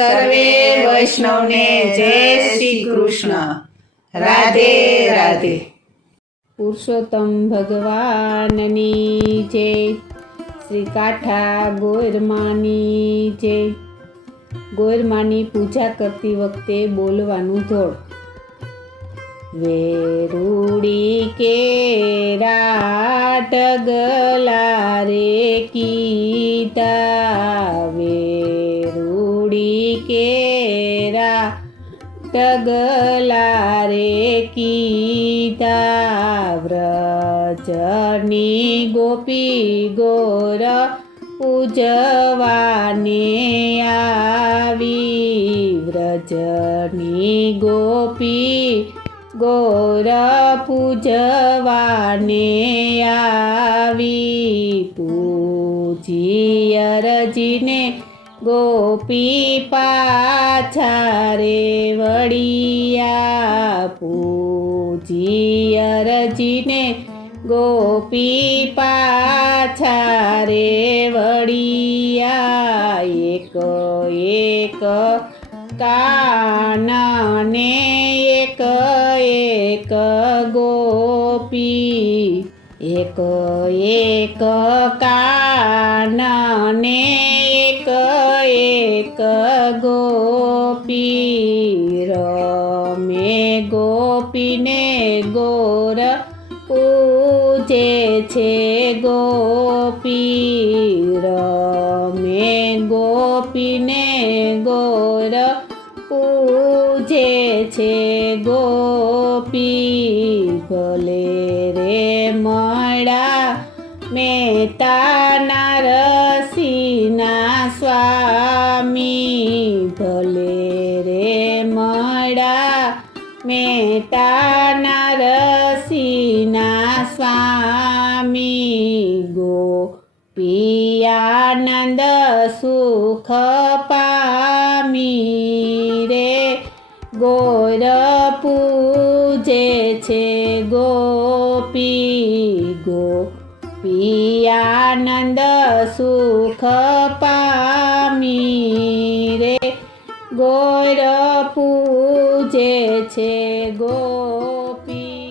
સર્વે વૈષ્ણવને જય શ્રી કૃષ્ણ. રાધે રાધે. પુરુષોત્તમ ભગવાનની જય. શ્રી કાઠા ગોરમાની જય. ગોરમાની પૂજા કરતી વખતે બોલવાનું ધોળ. વેરુડી કેરા ટગલા રે કીધા, વેરુડી કેરા ટગલા રે કીધા, વ્રજની ગોપી ગોર પૂજવાને આવી, વ્રજની ગોપી ગોર પૂજવાને આવી, પૂજી અરજીને ગોપી પાછા રે વળિયા, પૂજી અરજીને ગોપી પાછા રે વળિયા, એક એક કાનને એક એક ગોપી, એક એક કાનને એક એક ગોપી, રમે ગોપીને ગોર પૂજે છે ગોપી, રમે ગોપીને ગોર પૂજે છે ગોપી, ભલે રે મળા મહેતાના રસીના સ્વામી, ભલે રે મળા મહેતાના રસીના સ્વામી, ગોપી આનંદ સુખ પામી રે ગોર પૂજે છે ગોપી, ગોપી આનંદ સુખ પામી રે ગોર પૂજે છે ગોપી.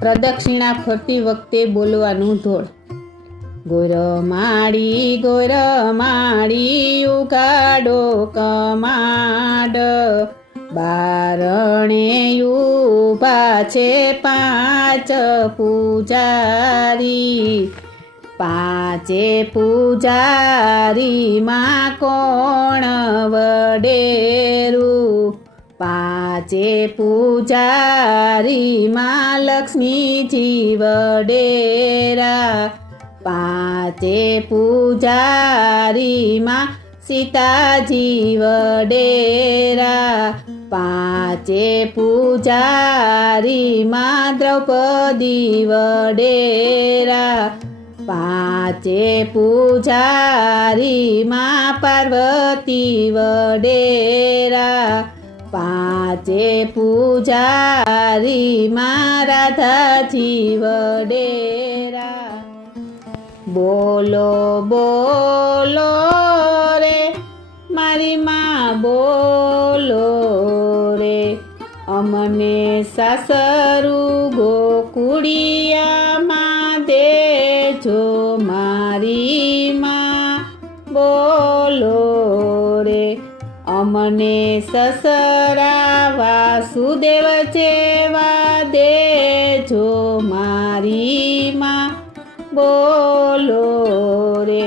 પ્રદક્ષિણા ફરતી વખતે બોલવાનું ધોળ. ગોરમાળી ઉગાડો કમાડ, બારણે ઊભા છે પાંચ પૂજારી, પાંચે પૂજારીમાં કોણ વડેરું, પાંચે પૂજારીમાં લક્ષ્મીજી વડેરા, પાંચે પૂજારીમાં સીતાજી વડેરા, પાંચે પૂજારીમાં દ્રૌપદી વડેરા, પાંચે પૂજારીમાં પાર્વતી વડેરા, પાંચે પૂજારીમાં રાધાજી વડેરા. બોલો બોલો રે મારી માં બોલો રે, અમને સાસરું ગોકુળિયામાં દેજો મારી માં બોલો રે, અમને સસરા વાસુદેવ જેવા દેજો મારી માં બોલો રે,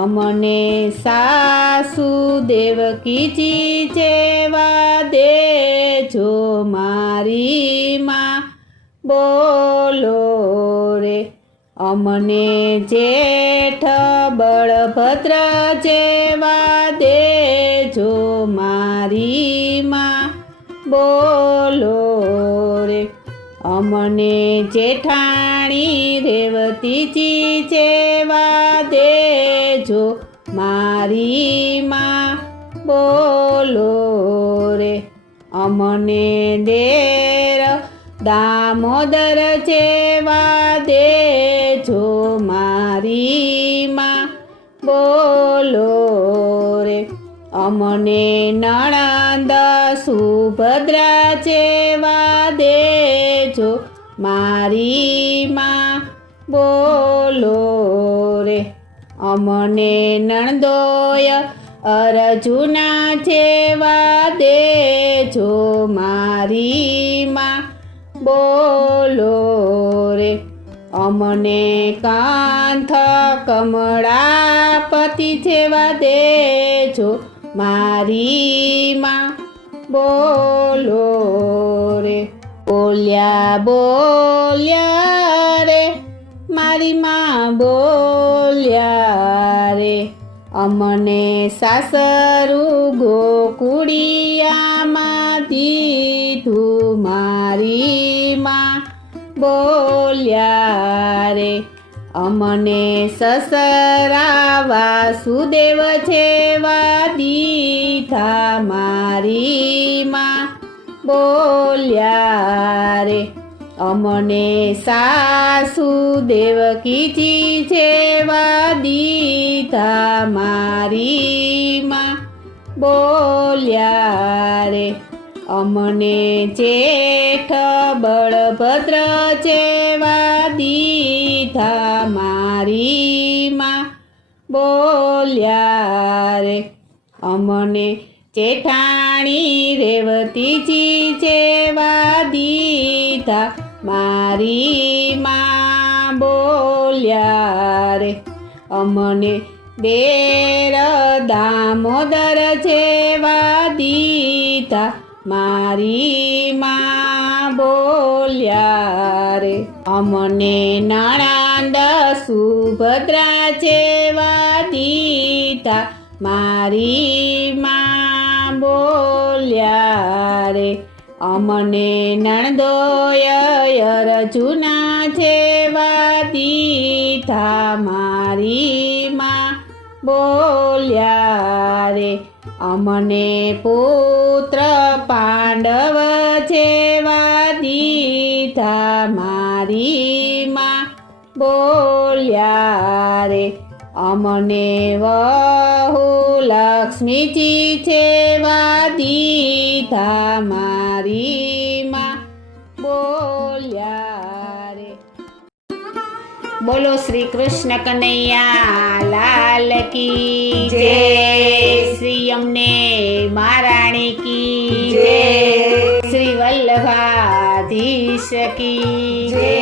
અમને સાસુ દેવકીજી જેવા દેજો મારી માં બોલો રે, અમને જેઠ બળભદ્ર જેવા દેજો મારી માં બોલો રે, અમને જેઠાણી રેવતીજી જેવા દેજો મારી માં બોલો રે, અમને દેર દામોદર જેવા દેજો મારી માં બોલો રે, અમને નણંદ સુભદ્રા જેવા દેજો મારી માં બોલો રે. અમને નણદોય અર્જુના જેવા દેજો મારી માં બોલો રે. અમને કાંથ કમળાપતિ જેવા દેજો મારી માં બોલો રે. બોલ્યા રે મારી માં બોલ્યા રે. અમને સાસરું ગોકુળિયામાં દીધું મારી માં બોલ્યા રે. અમને સસરા વાસુદેવ જેવા દીધા મારી માં બોલ્યા રે. અમને સાસુ દેવકીજી જેવા દીધા મારી માં બોલ્યા રે. અમને જેઠ બળભદ્ર જેવા દીધા મારી માં બોલ્યા રે. અમને જેઠાણી રેવતીજી જેવા દીધા મારી માં બોલ્યા રે. અમને દેર દામોદર જેવા દીધા મારી માં બોલ્યા રે. અમને નણંદ સુભદ્રા જેવા દીધા મારી માં બોલ્યા રે. અમને નણદોય અર્જુના જેવા દીધા મારી માં બોલ્યા રે. અમને પુત્ર પાંડવ જેવા દીધા મારી માં બોલ્યા રે. અમને વહુ લક્ષ્મીજી જેવા દીધા મારી માં બોલ્યા રે. બોલો શ્રી કૃષ્ણ કનૈયા લાલ કી જય. શ્રી અમને મહારાણી કી જય. શ્રી વલ્લભાધીશ કી જય.